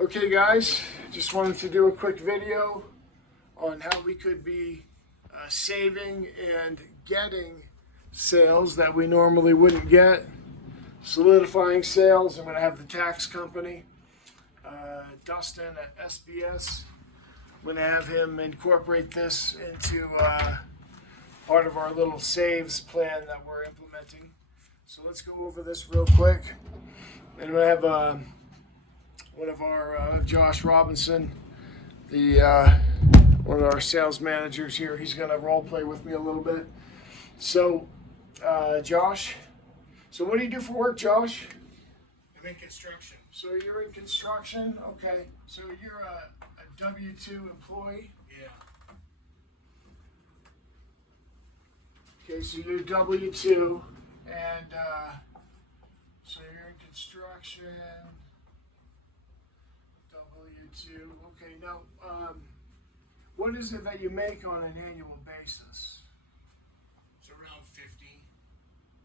Okay guys, just wanted to do a quick video on how we could be saving and getting sales that we normally wouldn't get. Solidifying sales. I'm going to have the tax company, Dustin at SBS. I'm going to have him incorporate this into part of our little saves plan that we're implementing. So let's go over this real quick. And I'm going to have one of our Josh Robinson, the one of our sales managers here. He's going to role play with me a little bit. So, Josh. So, what do you do for work, Josh? I'm in construction. So you're in construction. Okay. So you're a W-2 employee. Yeah. Okay. So you're W-2, and so you're in construction. W-2. Okay. Now, what is it that you make on an annual basis? It's around 50.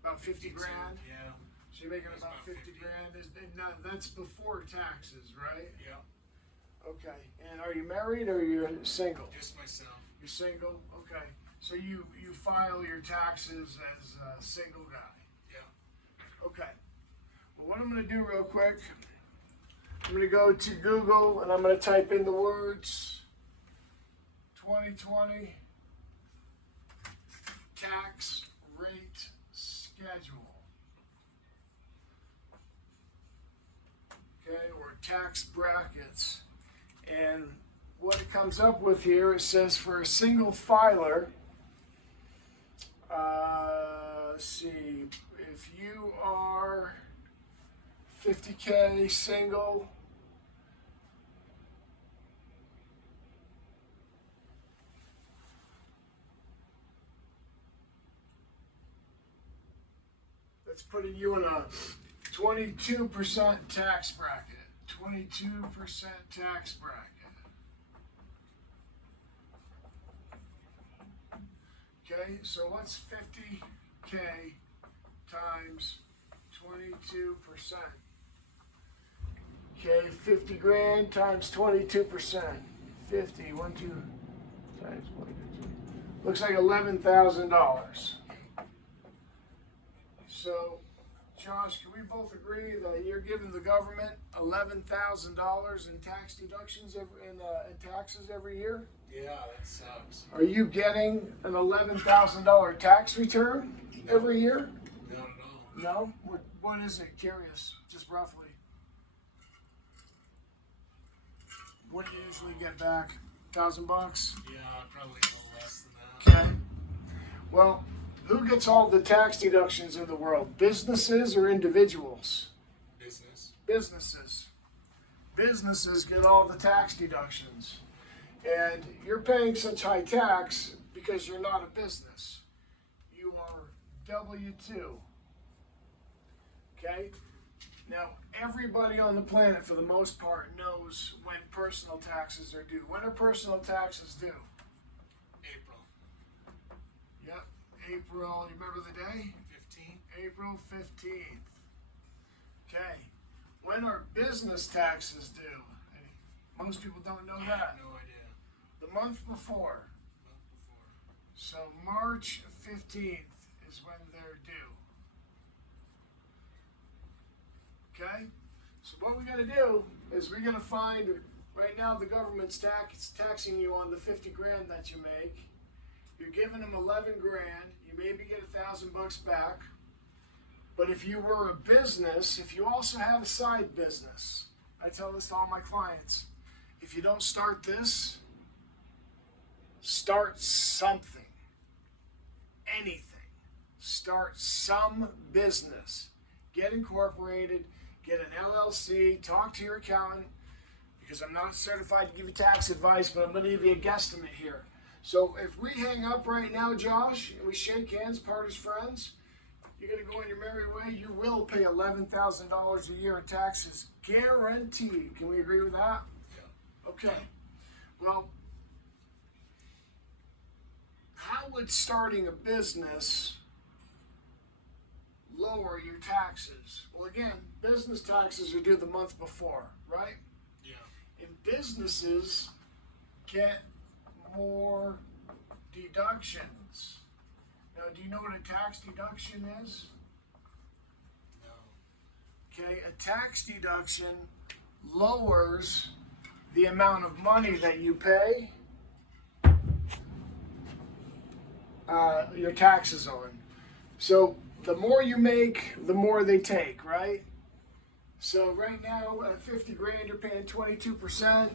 About 50 grand. Yeah. So you're making It's about about 50 50. grand. Now that's before taxes, right? Yeah. Okay. And are you married or you're single? Just myself. You're single. Okay. So you file your taxes as a single guy. Yeah. Okay. Well, what I'm going to do real quick, I'm going to go to Google and I'm going to type in the words 2020 tax rate schedule. Okay, or tax brackets. And what it comes up with here, it says for a single filer, let's see, if you are 50K single, that's putting you in a 22% tax bracket. 22% tax bracket. Okay, so what's 50K times 22%? Okay, 50 grand times 22%. 50, 1, 2 times 22. Looks like $11,000. So, Josh, can we both agree that you're giving the government $11,000 in tax deductions in taxes every year? Yeah, that sucks. Are you getting an $11,000 tax return every year? Not at all. No? What is it? Curious, just roughly. What do you usually get back? $1,000? Yeah, probably a little less than that. Okay. Well, who gets all the tax deductions in the world? Businesses or individuals? Business. Businesses. Businesses get all the tax deductions. And you're paying such high tax because you're not a business. You are W-2. Okay? Now, everybody on the planet, for the most part, knows when personal taxes are due. When are personal taxes due? April Yep, April, you remember the day? 15th. April 15th. Okay. When are business taxes due? Most people don't know I that. have no idea. The month before. Month before. So March 15th is when they're due. Okay? So what we got to do is we're going to find, right now the government's taxing you on the 50 grand that you make. You're giving them 11 grand. You maybe get $1,000 back. But if you were a business, if you also have a side business, I tell this to all my clients, if you don't start this, start something. Anything. Start some business. Get incorporated. Get an LLC. Talk to your accountant. Because I'm not certified to give you tax advice, but I'm going to give you a guesstimate here. So if we hang up right now, Josh, and we shake hands, part as friends, you're going to go on your merry way. You will pay $11,000 a year in taxes. Guaranteed. Can we agree with that? Yeah. Okay. Well, how would starting a business lower your taxes? Well, again, business taxes are due the month before, right? Yeah. and businesses get more deductions. Now, do you know what a tax deduction is? No. Okay, a tax deduction lowers the amount of money that you pay your taxes on. So the more you make, the more they take, right? So right now at 50 grand, you're paying 22%.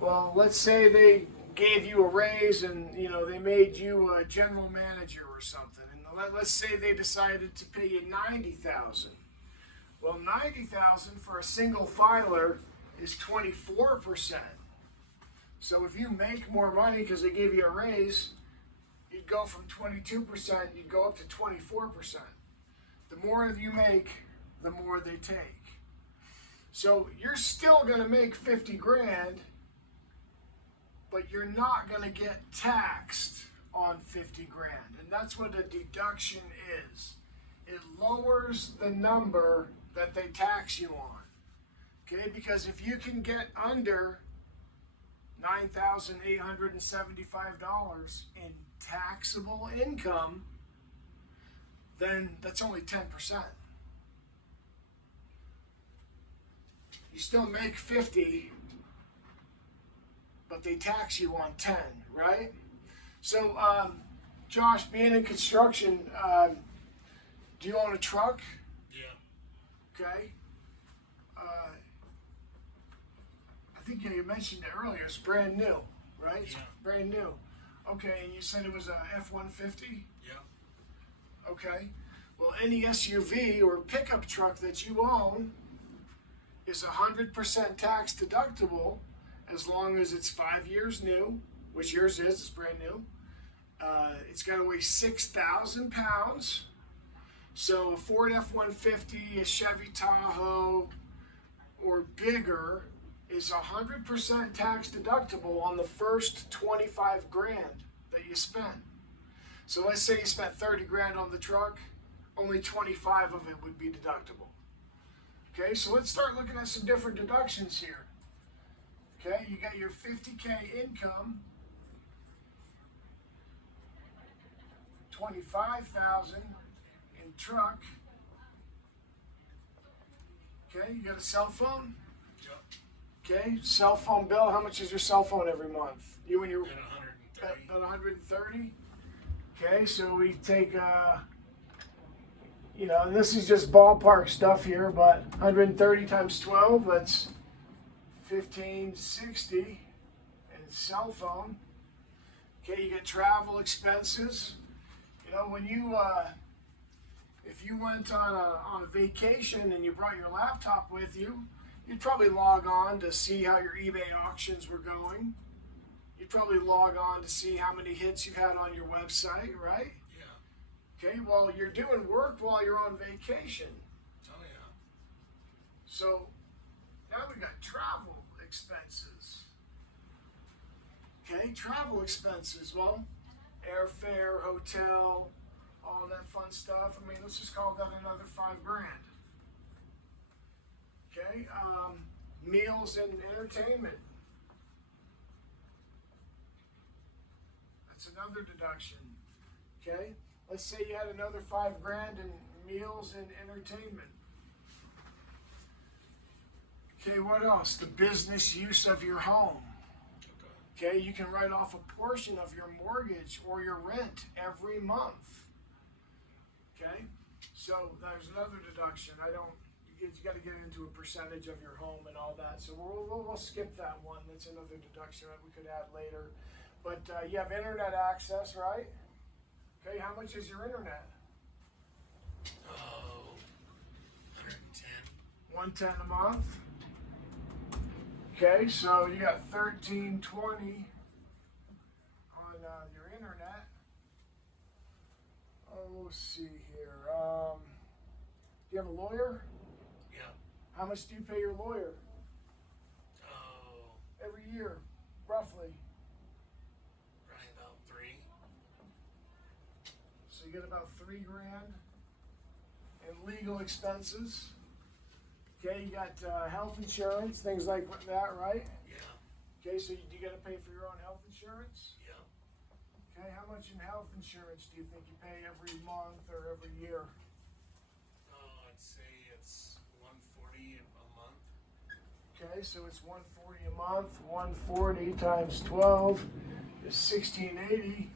Well, let's say they gave you a raise and they made you a general manager or something, and let's say they decided to pay you 90,000. Well, 90,000 for a single filer is 24%. So if you make more money because they gave you a raise, you'd go from 22%, you'd go up to 24%. The more you make, the more they take. So you're still going to make 50 grand, but you're not going to get taxed on 50 grand. And that's what a deduction is. It lowers the number that they tax you on. Okay, because if you can get under $9,875 in taxable income, then that's only 10%. You still make 50, but they tax you on 10, right? So, Josh, being in construction, do you own a truck? Yeah. Okay. I think you mentioned it earlier. It's brand new, right? It's Yeah. brand new. Okay, and you said it was a F-150? Yeah. Okay. Well, any SUV or pickup truck that you own is 100% tax deductible as long as it's 5 years new, which yours is. It's brand new. It's got to weigh 6,000 pounds. So a Ford F-150, a Chevy Tahoe, or bigger is 100% tax deductible on the first 25 grand that you spend. So let's say you spent 30 grand on the truck, only 25 of it would be deductible. Okay, so let's start looking at some different deductions here. Okay, you got your 50K income, 25,000 in truck. Okay, you got a cell phone? Yep. Okay, cell phone bill. How much is your cell phone every month? You and your At 130. about 130. Okay, so we take and this is just ballpark stuff here, but 130 times 12, that's 1560 and cell phone. Okay, you get travel expenses. When you if you went on a vacation and you brought your laptop with you, you'd probably log on to see how your eBay auctions were going. You'd probably log on to see how many hits you've had on your website, right? Yeah. Okay, well, you're doing work while you're on vacation. Oh yeah. So now we got travel expenses. Okay, travel expenses. Well, airfare, hotel, all that fun stuff. I mean, let's just call that another 5 grand. Okay, meals and entertainment. That's another deduction. Okay, let's say you had another 5 grand in meals and entertainment. Okay, what else? The business use of your home. Okay, you can write off a portion of your mortgage or your rent every month. Okay, so there's another deduction. You got to get into a percentage of your home and all that. So we'll skip that one. That's another deduction that we could add later. But you have internet access, right? Okay, how much is your internet? Oh, 110. 110 a month. Okay, so you got 1320 on your internet. Oh, let's see here. Do you have a lawyer? Yeah. How much do you pay your lawyer Oh, every year, roughly? probably about 3. So you get about 3 grand in legal expenses. Okay, you got health insurance, things like that, right? Yeah. Okay, so you gotta pay for your own health insurance? Yeah. Okay, how much in health insurance do you think you pay every month or every year? I'd say it's 140 a month. Okay, so it's 140 a month. 140 times 12 is 1680.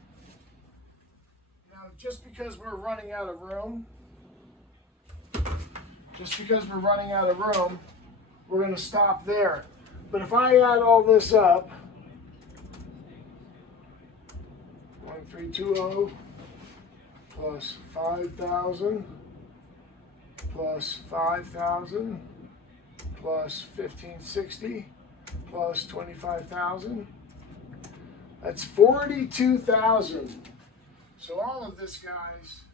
Now, just because we're running out of room, we're going to stop there. But if I add all this up, 1320 plus 5,000 plus 5,000 plus 1560 plus 25,000. That's 42,000. So all of this, guys,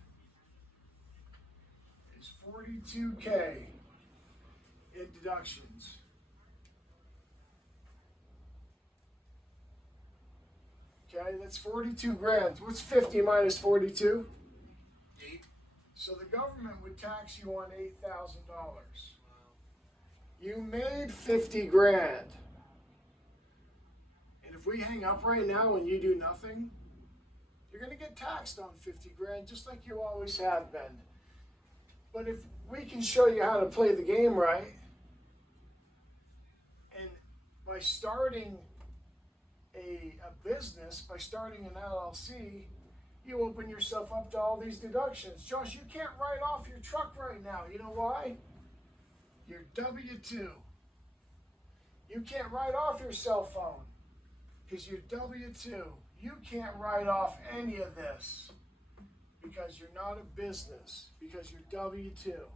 is 42K in deductions. Okay, that's 42 grand. What's 50 minus 42? 8. So the government would tax you on $8,000. Wow. You made 50 grand. And if we hang up right now and you do nothing, you're going to get taxed on 50 grand just like you always have been. But if we can show you how to play the game right, and by starting a business, by starting an LLC, you open yourself up to all these deductions. Josh, you can't write off your truck right now. You know why? Your W-2. You can't write off your cell phone because you're W-2. You can't write off any of this because you're not a business, because you're W-2.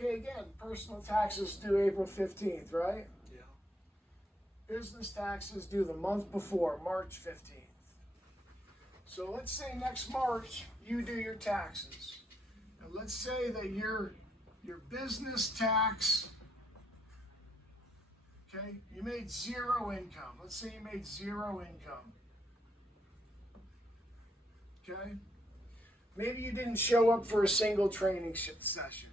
Okay, again, personal taxes due April 15th, right? Yeah. Business taxes due the month before, March 15th. So let's say next March you do your taxes. And let's say that your business tax, okay, you made zero income. Let's say you made zero income. Okay? Maybe you didn't show up for a single training session.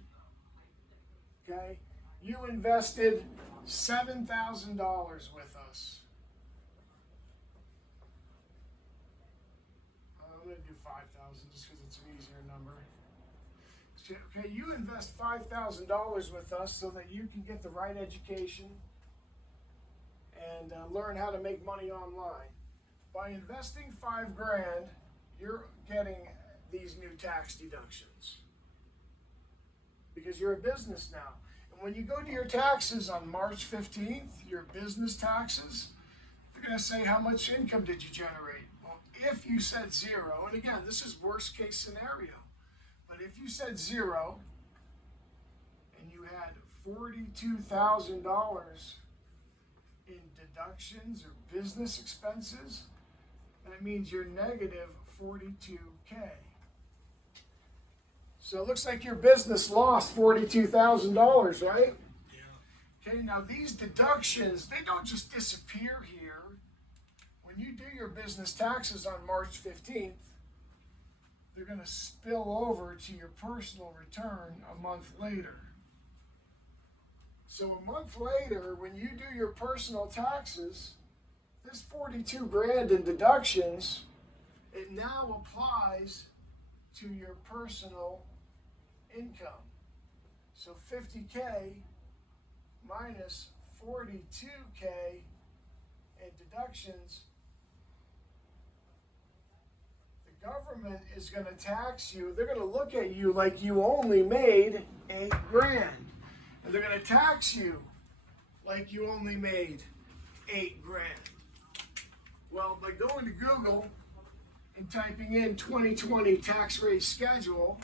Okay? You invested $7,000 with us. I'm going to do 5,000 just because it's an easier number. Okay, you invest $5,000 with us so that you can get the right education and learn how to make money online. By investing $5 grand, you're getting these new tax deductions because you're a business now. And when you go to your taxes on March 15th, your business taxes, they're going to say, how much income did you generate? Well, if you said zero, and again, this is worst case scenario, but if you said zero and you had $42,000 in deductions or business expenses, that means you're negative 42K. So it looks like your business lost $42,000, right? Yeah. Okay, now these deductions, they don't just disappear here. When you do your business taxes on March 15th, they're going to spill over to your personal return a month later. So a month later, when you do your personal taxes, this 42 grand in deductions, it now applies to your personal income. So 50K minus 42K in deductions, the government is going to tax you. They're going to look at you like you only made 8 grand. And they're going to tax you like you only made 8 grand. Well, by going to Google and typing in 2020 tax rate schedule,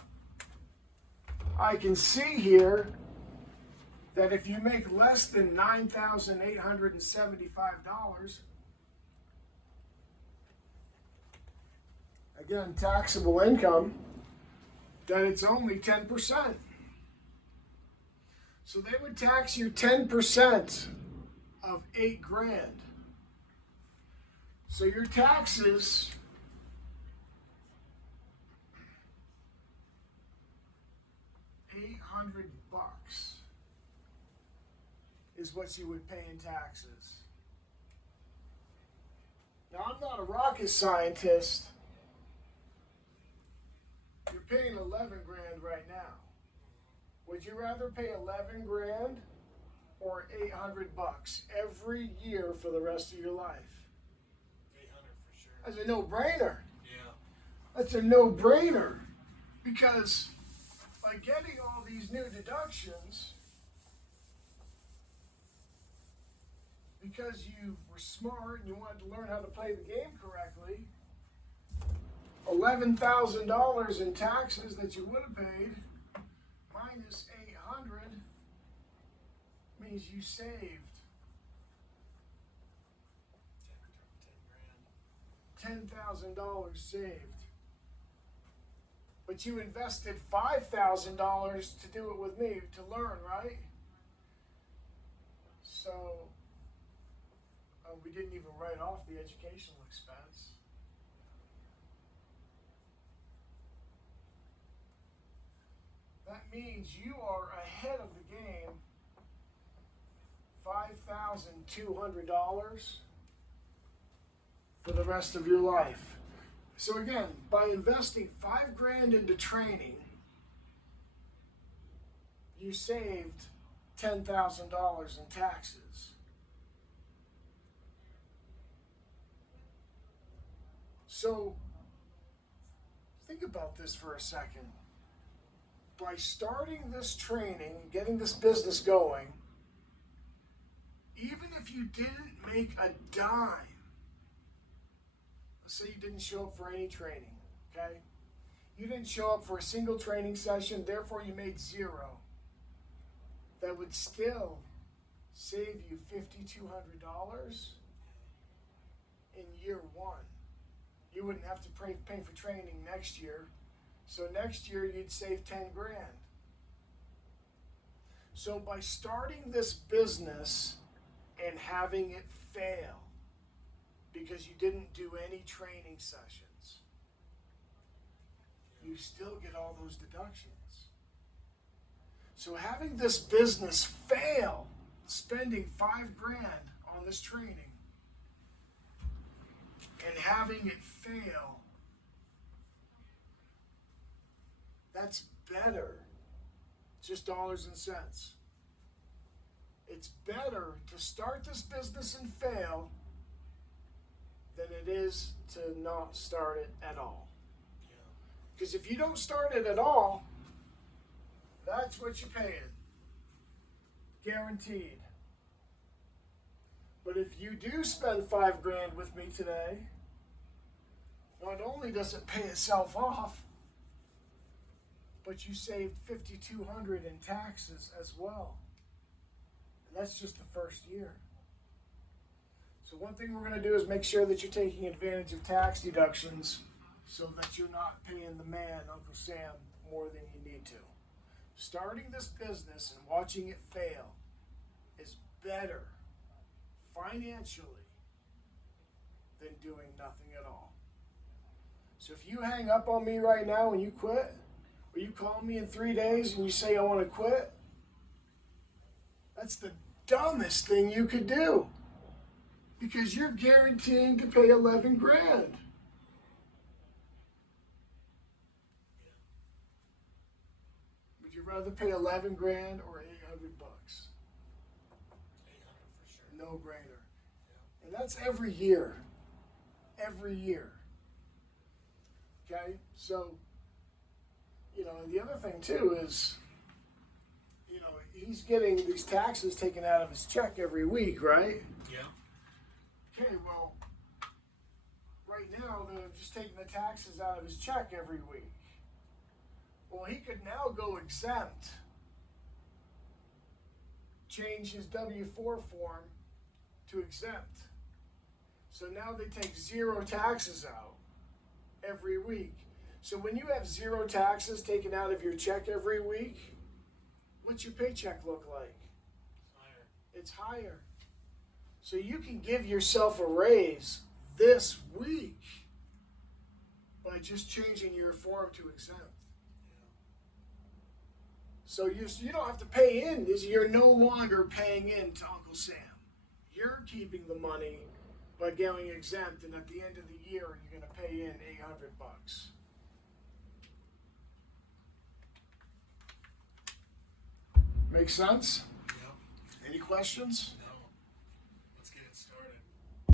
I can see here that if you make less than $9,875, again, taxable income, then it's only 10%. So they would tax you 10% of 8 grand. So your taxes $800. is what you would pay in taxes. Now, I'm not a rocket scientist. You're paying 11 grand right now. Would you rather pay 11 grand or 800 bucks every year for the rest of your life? 800 for sure. That's a no-brainer. Yeah. That's a no-brainer. Because by getting all these new deductions, because you were smart and you wanted to learn how to play the game correctly, $11,000 in taxes that you would have paid minus 800 means you saved 10 grand. $10,000 saved. But you invested $5,000 to do it with me, to learn, right? So, we didn't even write off the educational expense. That means you are ahead of the game $5,200 for the rest of your life. So again, by investing $5 grand into training, you saved $10,000 in taxes. So think about this for a second. By starting this training, getting this business going, even if you didn't make a dime, let's say you didn't show up for any training, okay? You didn't show up for a single training session, therefore you made zero. That would still save you $5,200 in year one. You wouldn't have to pay for training next year. So next year you'd save 10 grand. So by starting this business and having it fail because you didn't do any training sessions, you still get all those deductions. So having this business fail, spending $5 grand on this training, and having it fail, that's better. Just dollars and cents. It's better to start this business and fail than it is to not start it at all. Because if you don't start it at all, that's what you're paying. Guaranteed. But if you do spend $5 grand with me today, not only does it pay itself off, but you saved $5,200 in taxes as well. And that's just the first year. So one thing we're going to do is make sure that you're taking advantage of tax deductions so that you're not paying the man, Uncle Sam, more than you need to. Starting this business and watching it fail is better financially than doing nothing at all. So if you hang up on me right now and you quit, or you call me in 3 days and you say I want to quit, that's the dumbest thing you could do. Because you're guaranteeing to pay 11 grand. Would you rather pay 11 grand or 800 bucks? 800 for sure. No brainer. And that's every year. Every year. Okay? So, and the other thing too is, he's getting these taxes taken out of his check every week, right? Yeah. Okay, well, right now they're just taking the taxes out of his check every week. Well, he could now go exempt, change his W-4 form to exempt. So now they take zero taxes out every week. So when you have zero taxes taken out of your check every week, what's your paycheck look like? Higher. It's higher. So you can give yourself a raise this week by just changing your form to exempt. So you don't have to pay in. You're no longer paying in to Uncle Sam. You're keeping the money by going exempt, and at the end of the year, you're going to pay in $800. Make sense? Yep. Any questions?